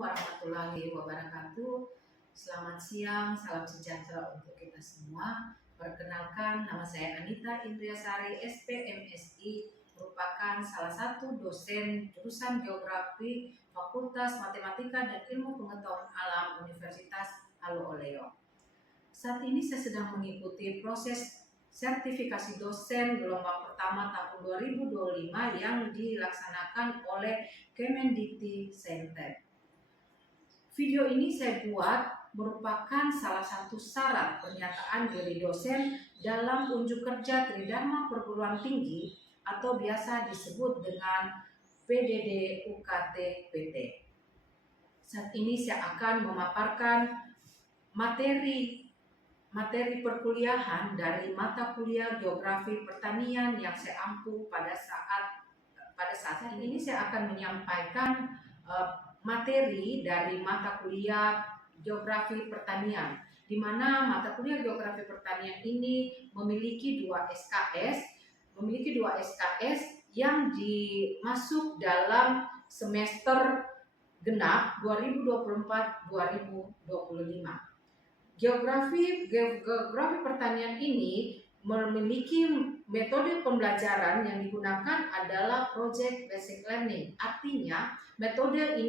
warahmatullahi wabarakatuh. Selamat siang, salam sejahtera untuk kita semua. Perkenalkan, nama saya Anita Indriasari, SPMSI, merupakan salah satu dosen jurusan Geografi Fakultas Matematika dan Ilmu Pengetahuan Alam Universitas Allo Oleo. Saat ini saya sedang mengikuti proses sertifikasi dosen gelombang pertama tahun 2025 yang dilaksanakan oleh Kemendikti-Saintek. Video ini saya buat merupakan salah satu syarat pernyataan diri dosen dalam unjuk kerja Tridharma Perguruan Tinggi atau biasa disebut dengan PDD UKT PT. Saat ini saya akan memaparkan materi perkuliahan dari mata kuliah Geografi Pertanian yang saya ampu pada saat ini. Saya akan menyampaikan materi dari mata kuliah Geografi Pertanian, di mana mata kuliah Geografi Pertanian ini memiliki dua SKS yang dimasuk dalam semester genap 2024-2025. Geografi Pertanian ini memiliki metode pembelajaran yang digunakan adalah project basic learning. Artinya metode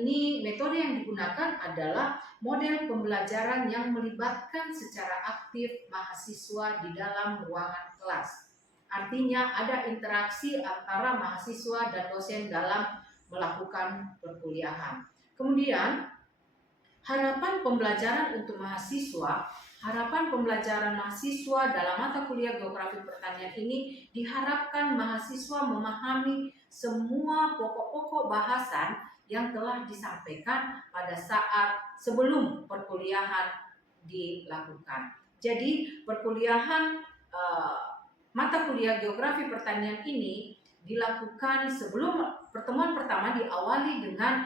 yang digunakan adalah model pembelajaran yang melibatkan secara aktif mahasiswa di dalam ruangan kelas. Artinya ada interaksi antara mahasiswa dan dosen dalam melakukan perkuliahan. Kemudian harapan pembelajaran mahasiswa dalam mata kuliah Geografi Pertanian ini diharapkan mahasiswa memahami semua pokok-pokok bahasan yang telah disampaikan pada saat sebelum perkuliahan dilakukan. Jadi perkuliahan mata kuliah Geografi Pertanian ini dilakukan sebelum pertemuan pertama diawali dengan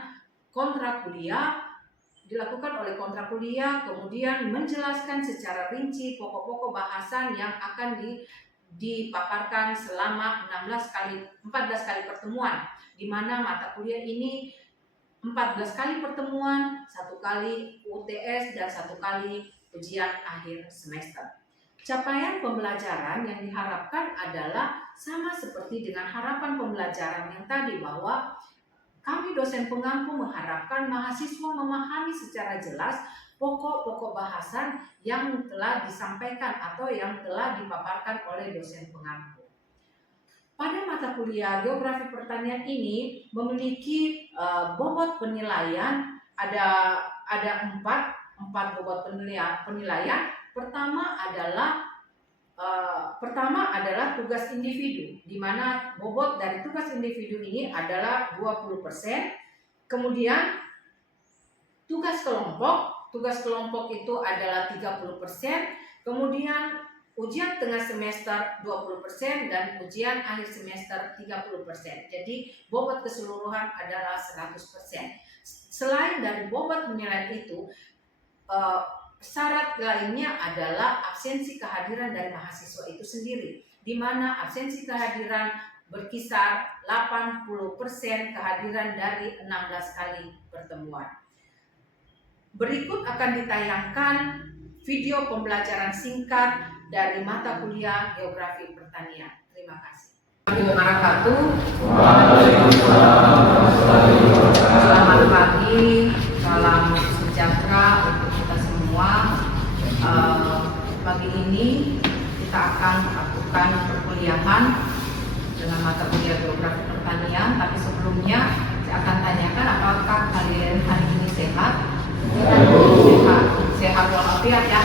kontrak kuliah, kemudian menjelaskan secara rinci pokok-pokok bahasan yang akan dipaparkan selama 14 kali pertemuan, di mana mata kuliah ini 14 kali pertemuan, 1 kali UTS dan 1 kali ujian akhir semester. Capaian pembelajaran yang diharapkan adalah sama seperti dengan harapan pembelajaran yang tadi, bahwa kami dosen pengampu mengharapkan mahasiswa memahami secara jelas pokok-pokok bahasan yang telah disampaikan atau yang telah dipaparkan oleh dosen pengampu. Pada mata kuliah Geografi Pertanian ini memiliki bobot penilaian, ada 4 bobot penilaian. Pertama adalah tugas individu, di mana bobot dari tugas individu ini adalah 20%. Kemudian tugas kelompok itu adalah 30%. Kemudian ujian tengah semester 20% dan ujian akhir semester 30%. Jadi bobot keseluruhan adalah 100%. Selain dari bobot penilaian itu, syarat lainnya adalah absensi kehadiran dari mahasiswa itu sendiri, di mana absensi kehadiran berkisar 80% kehadiran dari 16 kali pertemuan. Berikut akan ditayangkan video pembelajaran singkat dari mata kuliah Geografi Pertanian. Terima kasih. Selamat pagi, salam sejahtera untuk kita semua. Pagi ini kita akan melakukan perkuliahan dengan mata kuliah Geografi Pertanian. Tapi sebelumnya saya akan tanyakan, apakah kalian hari ini sehat? Sehat walafiat ya.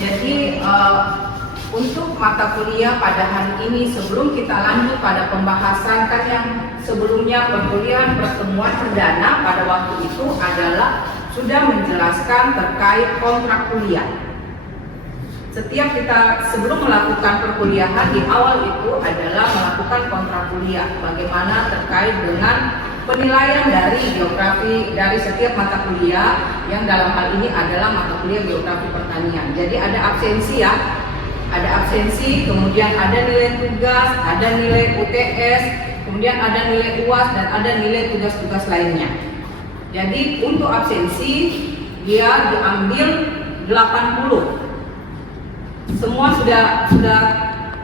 Jadi untuk mata kuliah pada hari ini, sebelum kita lanjut pada pembahasan, kan yang sebelumnya perkuliahan pertemuan perdana pada waktu itu adalah sudah menjelaskan terkait kontrak kuliah. Setiap kita sebelum melakukan perkuliahan di awal itu adalah melakukan kontrak kuliah, bagaimana terkait dengan penilaian dari geografi dari setiap mata kuliah, yang dalam hal ini adalah mata kuliah Geografi Pertanian. Jadi ada absensi, kemudian ada nilai tugas, ada nilai UTS, kemudian ada nilai UAS, dan ada nilai tugas-tugas lainnya. Jadi untuk absensi dia diambil 80. Semua sudah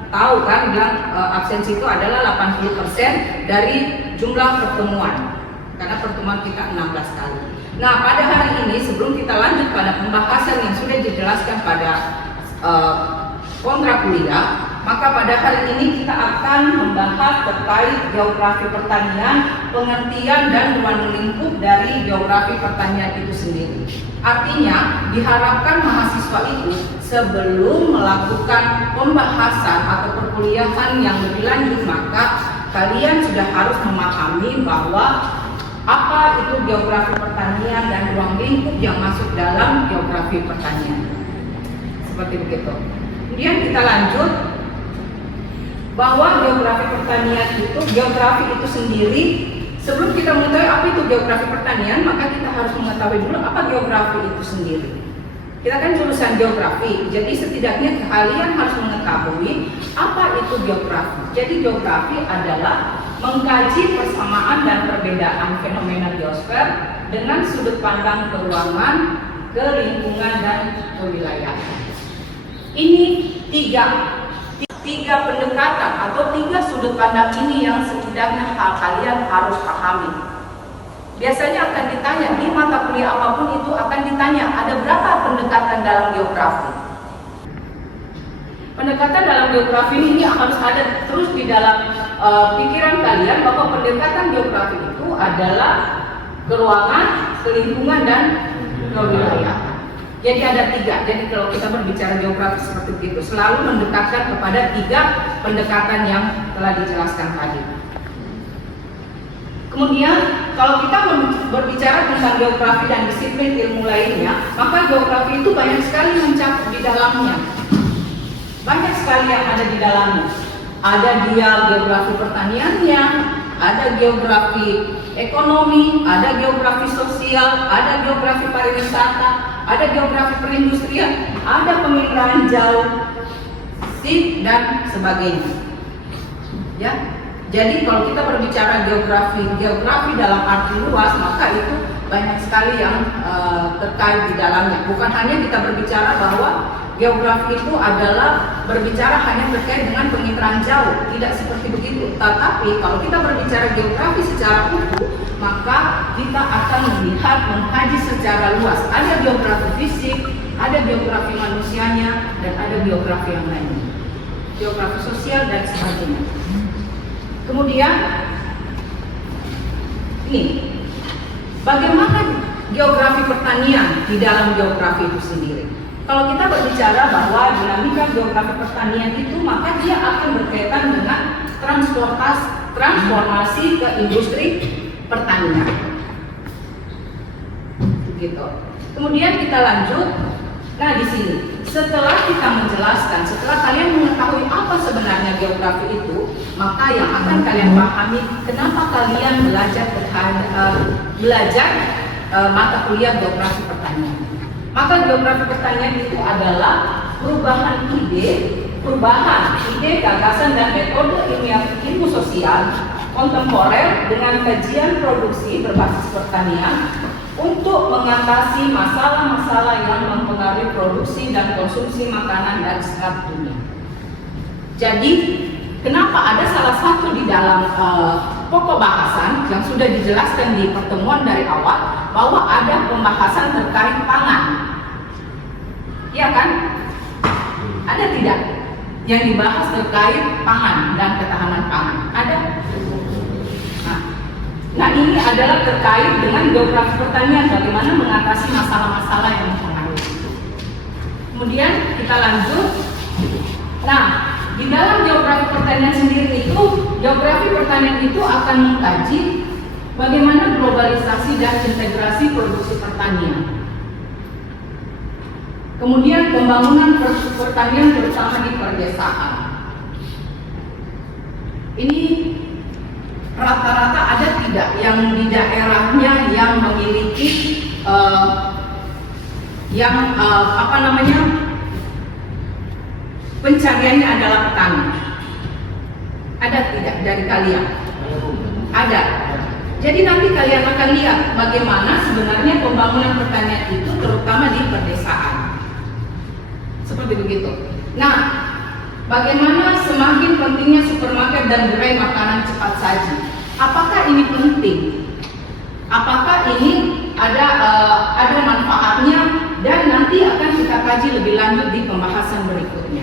tahu kan, bilang absensi itu adalah 80% dari jumlah pertemuan, karena pertemuan kita 16 kali. Nah, pada hari ini sebelum kita lanjut pada pembahasan yang sudah dijelaskan pada kontrak kuliah, maka pada hari ini kita akan membahas terkait geografi pertanian, pengertian dan ruang lingkup dari geografi pertanian itu sendiri. Artinya, diharapkan mahasiswa itu sebelum melakukan pembahasan atau perkuliahan yang lebih lanjut, maka kalian sudah harus memahami bahwa apa itu geografi pertanian dan ruang lingkup yang masuk dalam geografi pertanian. Seperti begitu. Kemudian kita lanjut bahwa geografi pertanian itu, geografi itu sendiri, sebelum kita mengetahui apa itu geografi pertanian, maka kita harus mengetahui dulu apa geografi itu sendiri. Kita kan jurusan geografi, jadi setidaknya kalian harus mengetahui apa itu geografi. Jadi geografi adalah mengkaji persamaan dan perbedaan fenomena geosfer dengan sudut pandang keuangan, kelingkungan, dan kewilayahan. Ini tiga pendekatan atau tiga sudut pandang ini yang setidaknya kalian harus pahami. Biasanya akan ditanya di mata kuliah apapun itu akan ditanya ada berapa pendekatan dalam geografi. Pendekatan dalam geografi ini harus ada terus di dalam pikiran kalian bahwa pendekatan geografi itu adalah keruangan, kelingkungan, dan kewilayahan. Jadi ada tiga. Jadi kalau kita berbicara geografi seperti itu, selalu mendekatkan kepada tiga pendekatan yang telah dijelaskan tadi. Kemudian kalau kita berbicara tentang geografi dan disiplin ilmu lainnya, maka geografi itu banyak sekali mencakup di dalamnya. Banyak sekali yang ada di dalamnya. Ada dia geografi pertaniannya, ada geografi ekonomi, ada geografi sosial, ada geografi pariwisata, ada geografi perindustrian, ada pemineraan jauh, sip, dan sebagainya. Ya, jadi kalau kita berbicara geografi dalam arti luas, maka itu banyak sekali yang terkait di dalamnya. Bukan hanya kita berbicara bahwa geografi itu adalah berbicara hanya terkait dengan pemineraan jauh, tidak seperti begitu. Tetapi kalau kita berbicara geografi secara utuh, maka kita akan melihat, mengkaji secara luas. Ada geografi fisik, ada geografi manusianya, dan ada geografi yang lainnya, geografi sosial dan sebagainya. Kemudian ini bagaimana geografi pertanian di dalam geografi itu sendiri. Kalau kita berbicara bahwa dinamika geografi pertanian itu, maka dia akan berkaitan dengan transformasi ke industri pertanian. Begitu. Kemudian kita lanjut. Nah, di sini setelah kita menjelaskan, setelah kalian mengetahui apa sebenarnya geografi itu, maka yang akan kalian pahami kenapa kalian belajar mata kuliah geografi pertanian. Maka geografi pertanian itu adalah perubahan ide, gagasan, dan metode ilmu sosial kontemporer dengan kajian produksi berbasis pertanian untuk mengatasi masalah-masalah yang mempengaruhi produksi dan konsumsi makanan dan serat dunia. Jadi, kenapa ada salah satu di dalam pokok bahasan yang sudah dijelaskan di pertemuan dari awal bahwa ada pembahasan terkait pangan? Iya kan? Ada tidak yang dibahas terkait pangan dan ketahanan pangan? Ada? Nah, ini adalah terkait dengan geografi pertanian, bagaimana mengatasi masalah-masalah yang mempengaruhi. Kemudian kita lanjut. Nah, di dalam geografi pertanian sendiri itu, geografi pertanian itu akan mengkaji bagaimana globalisasi dan integrasi produksi pertanian. Kemudian pembangunan pertanian terutama di perdesaan. Ini rata-rata ada tidak yang di daerahnya yang memiliki pencariannya adalah petani? Ada tidak dari kalian? Ada. Jadi nanti kalian akan lihat bagaimana sebenarnya pembangunan pertanian itu terutama di pedesaan. Seperti begitu. Nah, bagaimana semakin pentingnya supermarket dan gerai makanan cepat saji? Apakah ini penting? Apakah ini ada manfaatnya? Dan nanti akan kita kaji lebih lanjut di pembahasan berikutnya.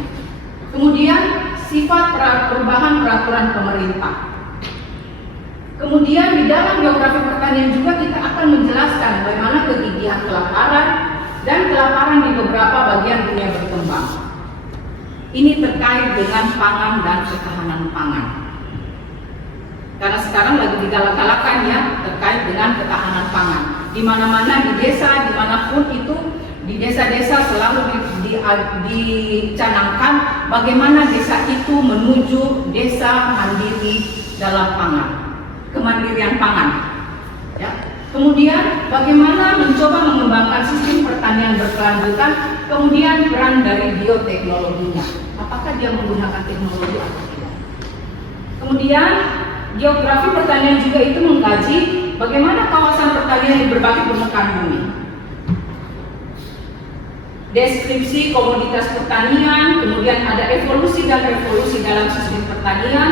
Kemudian sifat perubahan peraturan pemerintah. Kemudian di dalam geografi pertanian juga kita akan menjelaskan bagaimana kegigihan kelaparan dan kelaparan di beberapa bagian dunia berkembang. Ini terkait dengan pangan dan ketahanan pangan. Karena sekarang lagi digalak-galakan ya terkait dengan ketahanan pangan. Di mana-mana di desa, dimanapun itu di desa-desa selalu dicanangkan bagaimana desa itu menuju desa mandiri dalam pangan, kemandirian pangan. Ya. Kemudian bagaimana mencoba mengembangkan sistem pertanian berkelanjutan, kemudian peran dari bioteknologinya. Apakah dia menggunakan teknologi atau tidak? Kemudian geografi pertanian juga itu mengkaji bagaimana kawasan pertanian di berbagai permukaan bumi. Deskripsi komoditas pertanian, kemudian ada evolusi dan revolusi dalam sistem pertanian,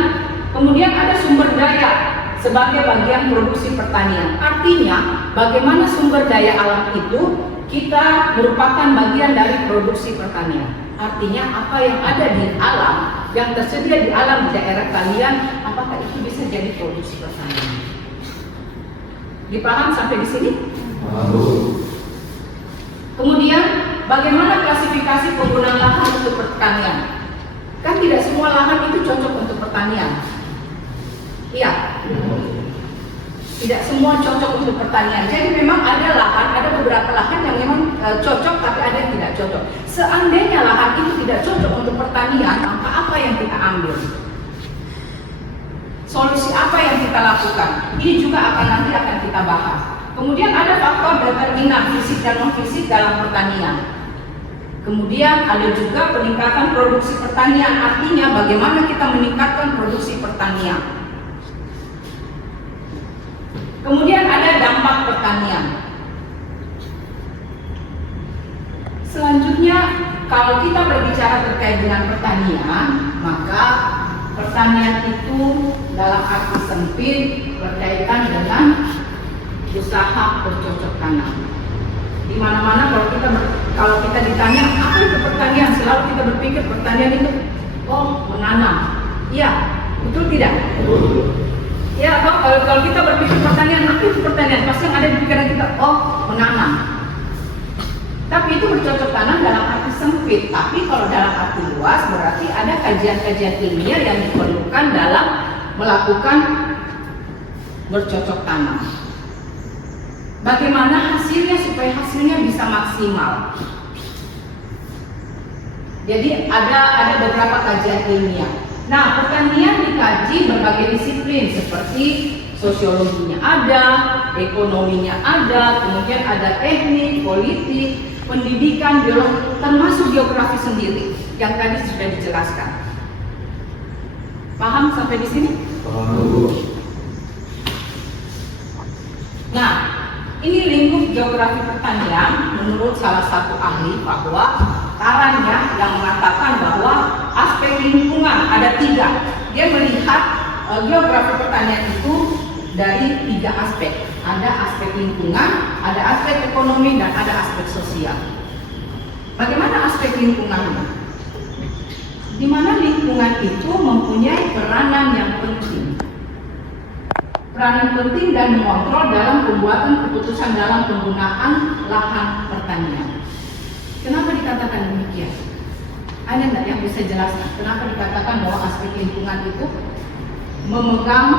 kemudian ada sumber daya sebagai bagian produksi pertanian. Artinya, bagaimana sumber daya alam itu kita merupakan bagian dari produksi pertanian. Artinya, apa yang ada di alam, yang tersedia di alam di daerah kalian, apakah itu bisa jadi produksi pertanian? Dipaham sampai di sini? Kemudian, bagaimana klasifikasi penggunaan lahan untuk pertanian? Kan tidak semua lahan itu cocok untuk pertanian. Iya, tidak semua cocok untuk pertanian. Jadi memang ada beberapa lahan yang memang cocok, tapi ada yang tidak cocok. Seandainya lahan itu tidak cocok untuk pertanian, maka apa yang kita ambil? Solusi apa yang kita lakukan? Ini juga nanti akan kita bahas. Kemudian ada faktor determinan fisik dan non fisik dalam pertanian. Kemudian ada juga peningkatan produksi pertanian, artinya bagaimana kita meningkatkan produksi pertanian. Kemudian ada dampak pertanian. Selanjutnya, kalau kita berbicara terkait dengan pertanian, maka pertanian itu dalam arti sempit berkaitan dengan usaha bercocok tanam. Di mana-mana kalau kita ditanya apa itu pertanian, selalu kita berpikir pertanian itu menanam. Iya, betul tidak? Ya, kalau kita berpikir pertanian, apa itu pertanian? Pasti yang ada di pikiran kita, menanam. Tapi itu bercocok tanam dalam arti sempit. Tapi kalau dalam arti luas, berarti ada kajian-kajian ilmiah yang diperlukan dalam melakukan bercocok tanam. Bagaimana hasilnya supaya hasilnya bisa maksimal? Jadi ada beberapa kajian ilmiah. Nah, pertanian dikaji berbagai disiplin seperti sosiologinya ada, ekonominya ada, kemudian ada teknik, politik, pendidikan, biologi, termasuk geografi sendiri yang tadi sudah dijelaskan. Paham sampai di sini? Paham. Nah, ini lingkup geografi pertanian menurut salah satu ahli bahwa sarannya yang mengatakan bahwa aspek lingkungan ada 3. Dia melihat geografi pertanian itu dari 3 aspek. Ada aspek lingkungan, ada aspek ekonomi, dan ada aspek sosial. Bagaimana aspek lingkungannya? Di mana lingkungan itu mempunyai peranan yang penting. Peranan penting dan mengontrol dalam pembuatan keputusan dalam penggunaan lahan pertanian. Kenapa dikatakan demikian? Ada nggak yang bisa jelaskan? Kenapa dikatakan bahwa aspek lingkungan itu memegang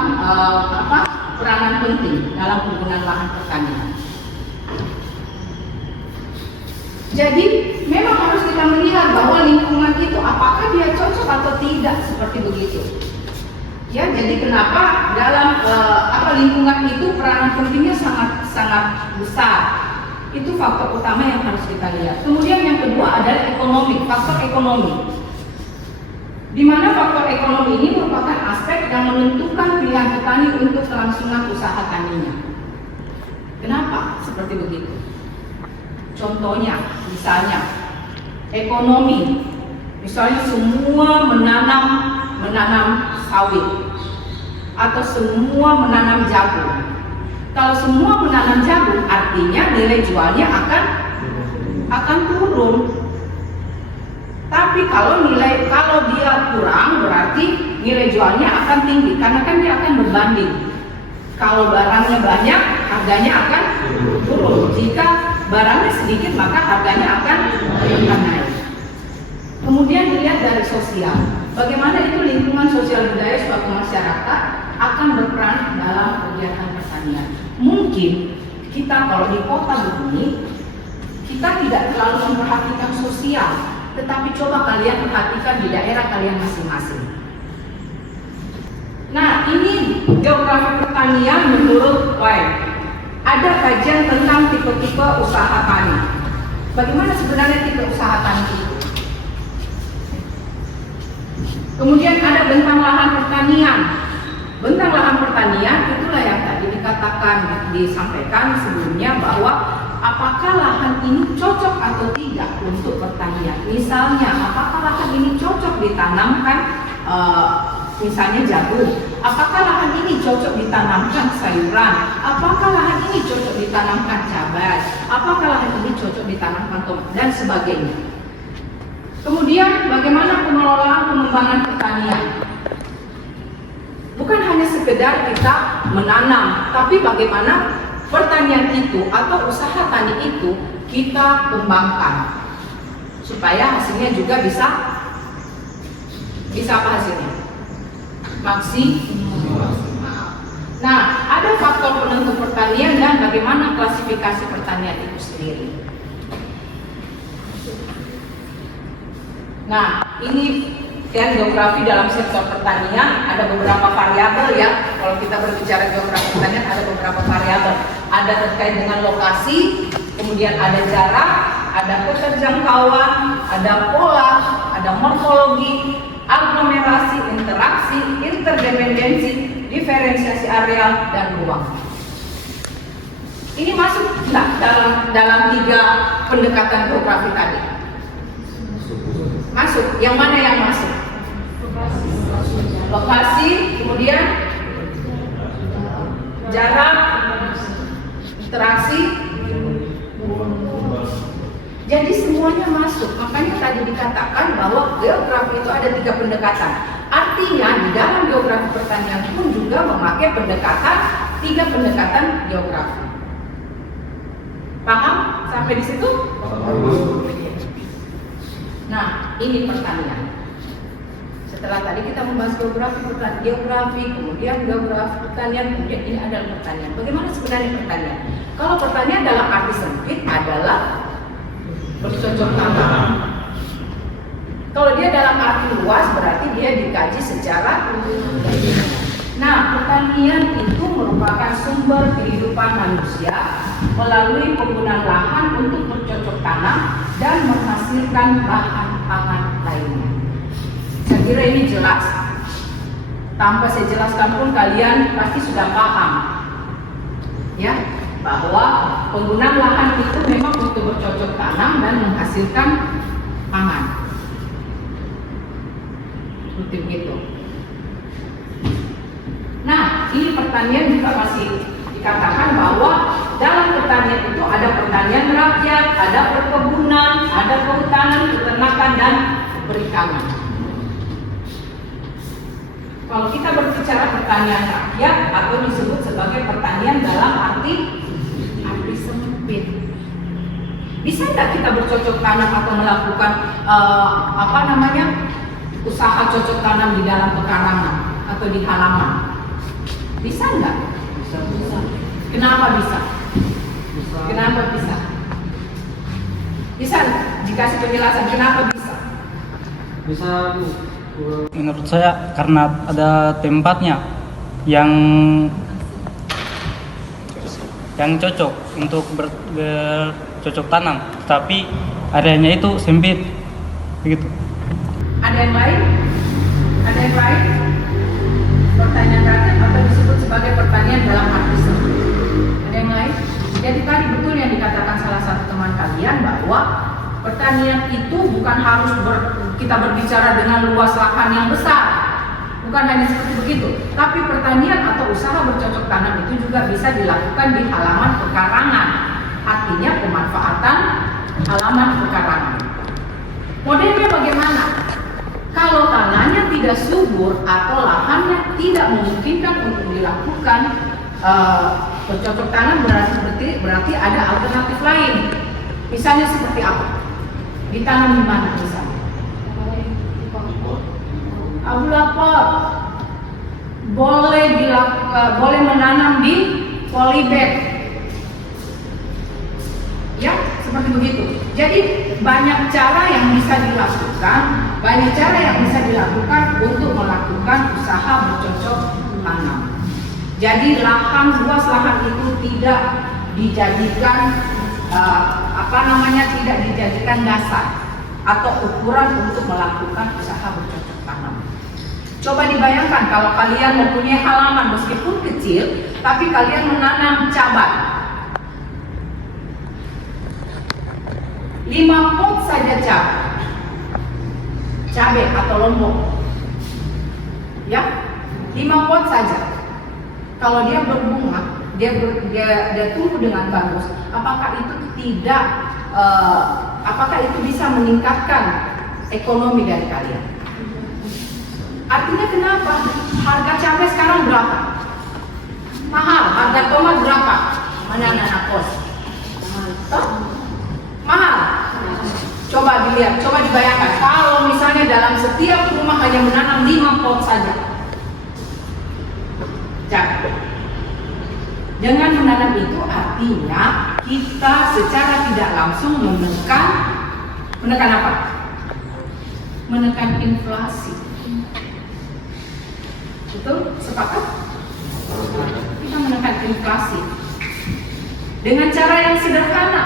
peranan penting dalam penggunaan lahan pertanian? Jadi memang harus kita melihat bahwa lingkungan itu apakah dia cocok atau tidak seperti begitu. Ya, jadi kenapa dalam lingkungan itu peranan pentingnya sangat besar. Itu faktor utama yang harus kita lihat. Kemudian yang kedua adalah ekonomi, faktor ekonomi. di mana faktor ekonomi ini merupakan aspek yang menentukan pilihan petani untuk kelangsungan usaha taninya. Kenapa seperti begitu? Contohnya, misalnya ekonomi, misalnya semua menanam sawit atau semua menanam jagung. Kalau semua menanam jagung, artinya nilai jualnya akan turun. Tapi kalau dia kurang, berarti nilai jualnya akan tinggi karena kan dia akan berbanding. Kalau barangnya banyak, harganya akan turun. Jika barangnya sedikit, maka harganya akan naik. Kemudian dilihat dari sosial, bagaimana itu lingkungan sosial budaya suatu masyarakat akan berperan dalam kegiatan pertanian. Mungkin kita kalau di kota begini, kita tidak terlalu memperhatikan sosial, tetapi coba kalian perhatikan di daerah kalian masing-masing. Nah, ini geografi pertanian menurut White. Ada kajian tentang tipe-tipe usaha tani. Bagaimana sebenarnya tipe usaha tani itu? Kemudian ada bentang lahan pertanian. Bentang lahan pertanian itulah yang tadi disampaikan sebelumnya bahwa apakah lahan ini cocok atau tidak untuk pertanian. Misalnya, apakah lahan ini cocok ditanamkan misalnya jagung, apakah lahan ini cocok ditanamkan sayuran, apakah lahan ini cocok ditanamkan cabai, apakah lahan ini cocok ditanamkan tomat, dan sebagainya. Kemudian bagaimana pengelolaan pengembangan pertanian? Bukan hanya sekedar kita menanam, tapi bagaimana pertanian itu atau usaha tani itu kita kembangkan supaya hasilnya juga bisa apa hasilnya? Maksimal. Nah, ada faktor penentu pertanian dan bagaimana klasifikasi pertanian itu sendiri. Nah, ini kan geografi dalam sektor pertanian, ada beberapa variabel ya. Kalau kita berbicara geografi pertanian, ada beberapa variabel. Ada terkait dengan lokasi, kemudian ada jarak, ada keterjangkauan, ada pola, ada morfologi, aglomerasi, interaksi, interdependensi, diferensiasi areal, dan ruang. Ini masuk nggak dalam 3 pendekatan geografi tadi? Masuk. Yang mana yang masuk? Lokasi, kemudian jarak, interaksi. Jadi semuanya masuk. Makanya tadi dikatakan bahwa geografi itu ada 3 pendekatan. Artinya di dalam geografi pertanian pun juga memakai 3 pendekatan geografi. Paham sampai di situ? Nah, ini pertanian. Setelah tadi kita membahas geografi, kemudian geografi pertanian, kemudian ini adalah pertanian. Bagaimana sebenarnya pertanian? Kalau pertanian dalam arti sempit adalah bercocok tanam. Kalau dia dalam arti luas berarti dia dikaji secara. Nah, pertanian itu merupakan sumber kehidupan manusia melalui penggunaan lahan untuk bercocok tanam dan menghasilkan bahan pangan lainnya. Saya kira ini jelas. Tanpa saya jelaskan pun kalian pasti sudah paham, ya, bahwa penggunaan lahan itu memang untuk bercocok tanam dan menghasilkan pangan. Seperti begitu. Nah, ini pertanian juga masih dikatakan bahwa dalam pertanian itu ada pertanian rakyat, ada perkebunan, ada kehutanan, peternakan, dan perikanan. Kalau kita berbicara pertanian rakyat atau disebut sebagai pertanian dalam arti sempit, bisa nggak kita bercocok tanam atau melakukan usaha cocok tanam di dalam pekarangan atau di halaman? Bisa nggak? Bisa. Kenapa bisa? Kenapa bisa? Bisa dikasih penjelasan kenapa bisa? Bisa, menurut saya karena ada tempatnya yang cocok untuk bercocok tanam, tapi areanya itu sempit, begitu. Ada yang lain? Ada yang lain? Pertanian rakyat atau disebut sebagai pertanian dalam arti sempit. Ada yang lain? Jadi tadi betul yang dikatakan salah satu teman kalian bahwa pertanian itu bukan harus kita berbicara dengan luas lahan yang besar. Bukan hanya seperti begitu. Tapi pertanian atau usaha bercocok tanam itu juga bisa dilakukan di halaman pekarangan. Artinya pemanfaatan halaman pekarangan. Modelnya bagaimana? Kalau tanahnya tidak subur atau lahannya tidak memungkinkan untuk dilakukan bercocok tanam, berarti ada alternatif lain. Misalnya seperti apa? Ditanam di mana misalnya? Abulapot. Boleh menanam di polybag. Ya, seperti begitu. Jadi banyak cara yang bisa dilakukan, untuk melakukan usaha bercocok tanam. Jadi luas lahan itu tidak dijadikan tidak dijadikan dasar atau ukuran untuk melakukan usaha bercocok tanam. Coba dibayangkan kalau kalian mempunyai halaman meskipun kecil, tapi kalian menanam cabai. 5 pot saja cabai atau lombok. Ya, 5 pot saja. Kalau dia berbunga, dia tumbuh dengan bagus. Apakah itu bisa meningkatkan ekonomi dari kalian? Artinya kenapa? Harga cabai sekarang berapa? Mahal. Harga tomat berapa? Mana anak kos? Mahal. Coba dilihat, coba dibayangkan. Kalau misalnya dalam setiap rumah hanya menanam 5 pot saja. Dengan menanam itu artinya kita secara tidak langsung menekan apa? Menekan inflasi. Betul? Sepakat? Kita menekan inflasi dengan cara yang sederhana.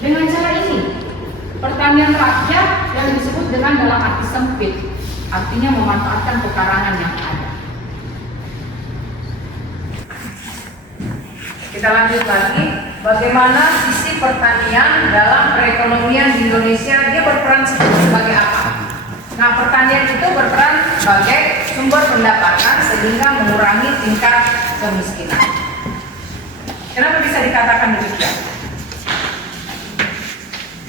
Dengan cara ini, pertanian rakyat yang disebut dengan dalam arti sempit, artinya memanfaatkan pekarangan yang ada. Kita lanjut lagi, bagaimana sisi pertanian dalam perekonomian di Indonesia, dia berperan sebagai apa? Nah, pertanian itu berperan sebagai sumber pendapatan sehingga mengurangi tingkat kemiskinan. Kenapa bisa dikatakan demikian?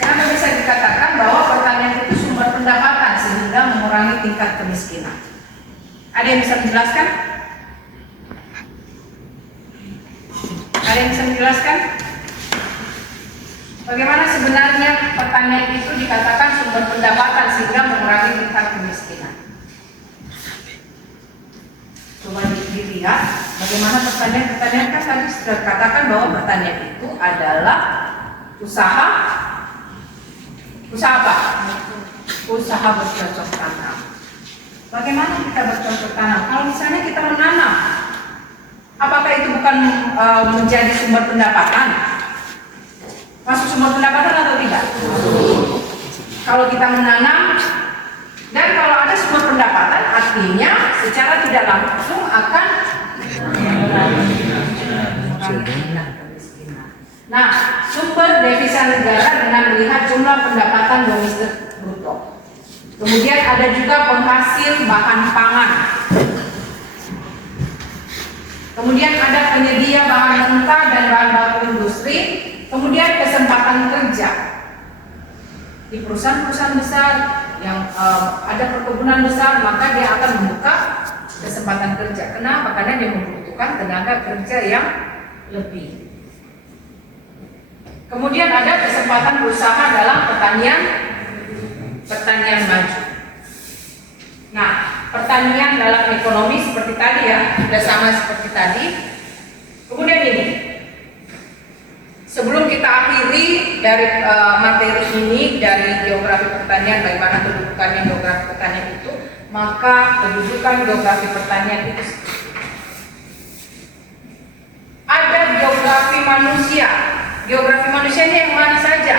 Kenapa bisa dikatakan bahwa pertanian itu sumber pendapatan sehingga mengurangi tingkat kemiskinan? Ada yang bisa menjelaskan? Ada yang bisa menjelaskan? Bagaimana sebenarnya pertanian itu dikatakan sumber pendapatan sehingga mengurangi tingkat kemiskinan? Coba dilihat bagaimana pertanian kan tadi sudah katakan bahwa pertanian itu adalah usaha apa? Usaha bercocok tanam. Bagaimana kita bercocok tanam? Kalau misalnya kita menanam, apakah itu bukan menjadi sumber pendapatan? Masuk sumber pendapatan atau tidak? Kalau kita menanam dan kalau ada sumber pendapatan, artinya secara tidak langsung akan mengurangi tingkat kemiskinan. Nah, sumber devisa negara dengan melihat jumlah pendapatan domestik bruto. Kemudian ada juga penghasil bahan pangan. Kemudian ada penyedia bahan mentah dan bahan baku industri. Kemudian kesempatan kerja di perusahaan-perusahaan besar yang ada perkebunan besar, maka dia akan membuka kesempatan kerja. Kenapa? Karena dia membutuhkan tenaga kerja yang lebih. Kemudian ada kesempatan berusaha dalam pertanian maju. Nah, pertanian dalam ekonomi seperti tadi ya, sudah sama seperti tadi. Kemudian ini, sebelum kita akhiri dari materi ini, dari geografi pertanian, bagaimana kedudukannya geografi pertanian itu, maka kedudukan geografi pertanian itu ada geografi manusia. Geografi manusianya yang mana saja?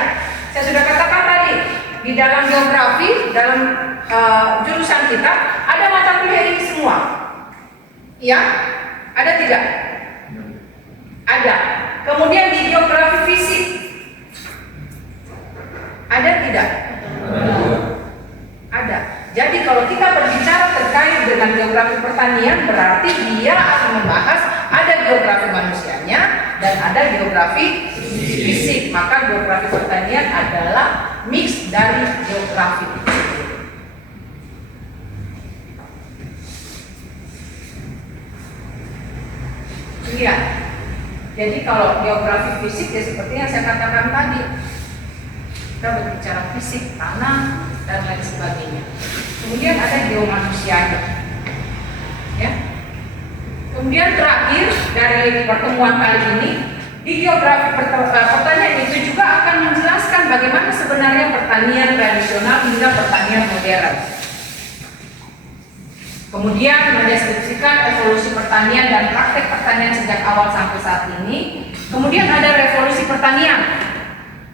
Saya sudah katakan tadi, di dalam geografi, dalam jurusan kita ada mata kuliah ini semua. Ya, ada tidak? Ada. Kemudian di geografi fisik ada tidak? Ada. Jadi kalau kita berbicara terkait dengan geografi pertanian, berarti dia akan membahas ada geografi manusianya dan ada geografi fisik. Maka geografi pertanian adalah mix dari geografi. Iya. Jadi kalau geografi fisik ya seperti yang saya katakan tadi, kita berbicara fisik, tanah dan lain sebagainya. Kemudian ada geomanusianya, ya. Kemudian terakhir dari pertemuan kali ini, di geografi pertanian itu juga akan menjelaskan bagaimana sebenarnya pertanian tradisional hingga pertanian modern. Kemudian mendeskripsikan evolusi pertanian dan praktek pertanian sejak awal sampai saat ini. Kemudian ada revolusi pertanian.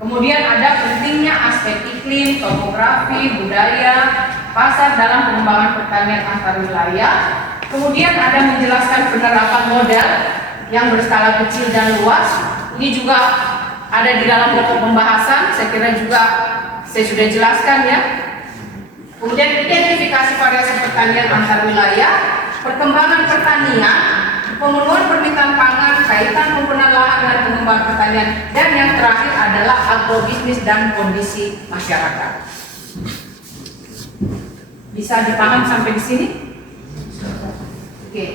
Kemudian ada pentingnya aspek iklim, topografi, budaya, pasar dalam pengembangan pertanian antar wilayah. Kemudian ada menjelaskan penerapan modal yang berskala kecil dan luas. Ini juga ada di dalam pokok pembahasan. Saya kira juga saya sudah jelaskan ya. Kemudian identifikasi variasi pertanian antar wilayah, perkembangan pertanian, pemenuhan permintaan pangan, kaitan penggunaan lahan dan pengembangan pertanian, dan yang terakhir adalah agrobisnis dan kondisi masyarakat. Bisa dipaham sampai di sini? Oke.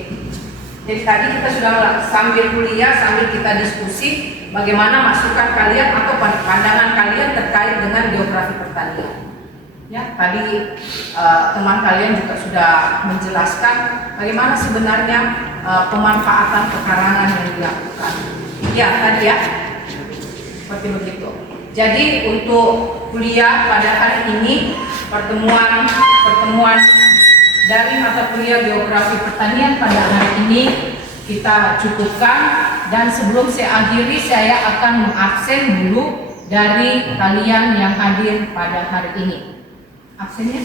Jadi tadi kita sudah sambil kuliah, sambil kita diskusi bagaimana masukan kalian atau pandangan kalian terkait dengan geografi pertanian. Ya, tadi teman kalian juga sudah menjelaskan bagaimana sebenarnya pemanfaatan pekarangan yang dilakukan. Ya, tadi ya, seperti begitu. Jadi untuk kuliah pada hari ini pertemuan dari mata kuliah geografi pertanian pada hari ini kita cukupkan, dan sebelum saya akhiri saya akan mengabsen dulu dari kalian yang hadir pada hari ini. Absennya.